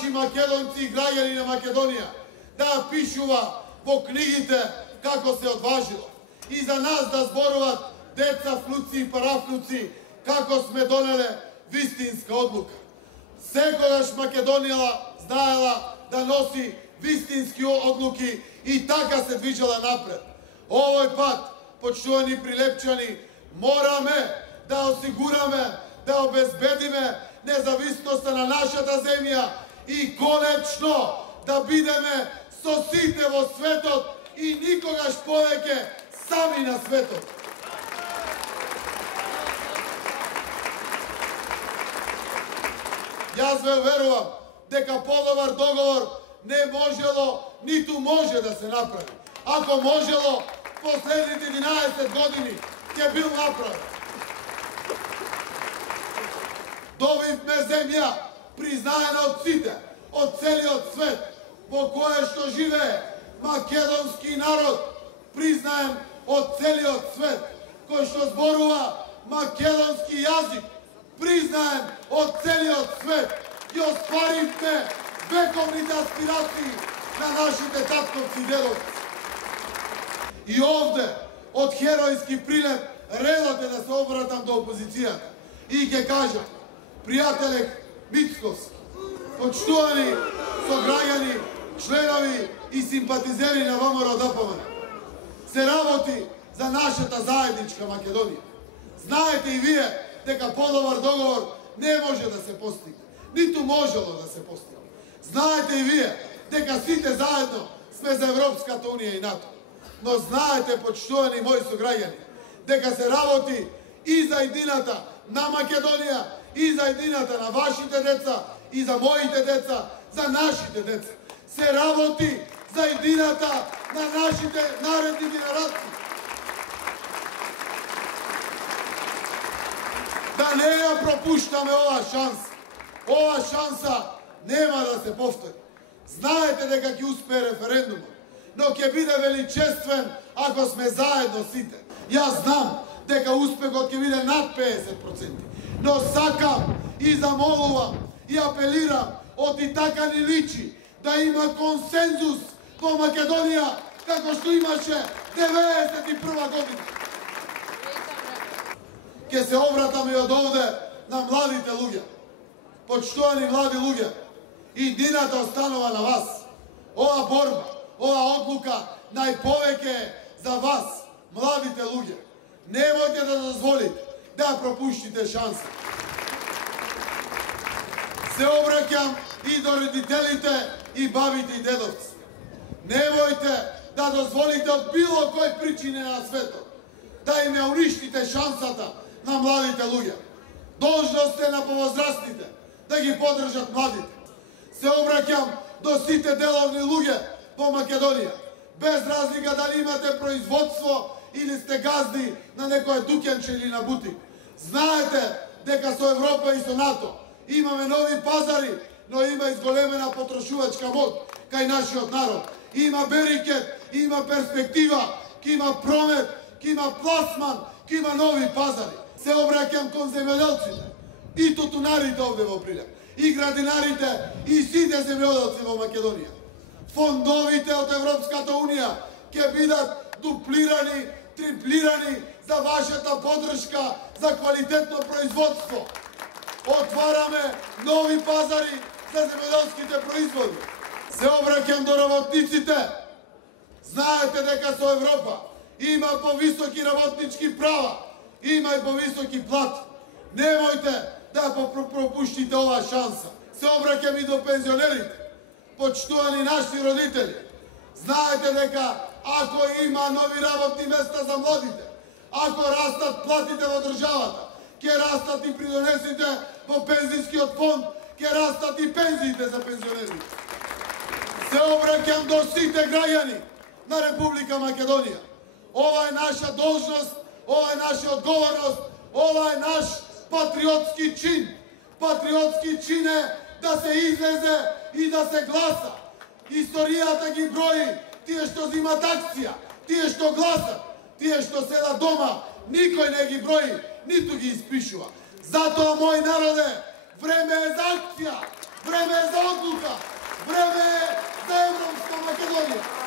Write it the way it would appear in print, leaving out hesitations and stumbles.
наши македонци и граѓани на Македонија да пишува во книгите како се одважило. И за нас да зборуват деца, флуци и парафлуци како сме донеле вистинска одлука. Секогаш Македонија знаела да носи вистински одлуки и така се движела напред. Овој пат, почитувани прилепчани, мораме да осигураме, да обезбедиме независноста на нашата земја и конечно да бидеме со сите во светот и никогаш повеќе сами на светот. Јас ве верувам дека подобар договор не можело, ниту може да се направи. Ако можело, последните 11 години ќе бил направен. Добивме земја, признаена од сите, од целиот свет, во која што живее македонски народ, признаен од целиот свет, кој што зборува македонски јазик, признаен од целиот свет, и остваривме вековните аспирации на нашите татковци и дедовци. И овде, од херојски прилеп, редот е да се обратам до опозицијата. И ќе кажам, пријателе Мицковски, почитувани сограѓани, членови и симпатизери на ВМРО-ДПМН, се работи за нашата заедничка Македонија. Знаете и вие дека подобар договор не може да се постигне, ниту можело да се постигне. Знаете и вие дека сите заедно сме за Европската Унија и НАТО. Но знаете, почитувани мои сограѓани, дека се работи и за едината на Македонија, и за едината на вашите деца, и за моите деца, за нашите деца. Се работи за едината на нашите наредни генерации. Да не ја пропуштаме оваа шанса. Оваа шанса нема да се повтори. Знаете дека ќе успее референдумот, но ќе биде величествен ако сме заедно сите. Јас знам дека успехот ќе биде над 50%, но сакам и замолувам и апелирам, од и така ни личи, да има консензус во Македонија, како што имаше 91 година. Ке се обратаме од овде на младите луѓе. Почитувани млади луѓе, идината останува на вас. Ова борба, ова одлука најповеќе за вас, младите луѓе. Немојте да дозволите да пропуштите шанса. Се обраќам и до родителите и бабите и дедовци. Немојте да дозволите од било кој причини на светот да им ја уништите шансата на младите луѓе. Должност е на повозрастните да ги поддржат младите. Се обраќам до сите деловни луѓе во Македонија, без разлика дали имате производство или сте газди на некој дуќанче или на бутик. Знаете дека со Европа и со НАТО имаме нови пазари, но има изголемена потрошувачка моќ кај нашиот народ. Има берикет, има перспектива, ки има промет, ки има пласман, ки има нови пазари. Се обраќам кон земјоделците и тутунарите овде во Прилеп, и градинарите, и сите земјоделци во Македонија. Фондовите од Европската Унија ќе бидат дуплирани, триплирани за вашата поддршка за квалитетно производство. Отвараме нови пазари за земјоделските производи. Се обраќам до работниците. Знаете дека со Европа има повисоки работнички права, има и повисоки плати. Немојте да пропуштите оваа шанса. Се обраќам и до пензионерите. Почитувани наши родители, знаете дека ако има нови работни места за младите, ако растат платите во државата, ќе растат и придонесите во пензискиот фонд, ќе растат и пензиите за пензионерите. Се обраќам до сите граѓани на Република Македонија. Ова е наша должност, ова е наша одговорност, ова е наш патриотски чин. Патриотски чин е да се излезе и да се гласа. Историјата ги брои тие што зимат акција, тие што гласат, тие што седат дома, никој не ги брои, ниту ги испишува. Затоа, мој народе, време е за акција, Vreme je za odluka. Vreme je za Evropska Makedonija.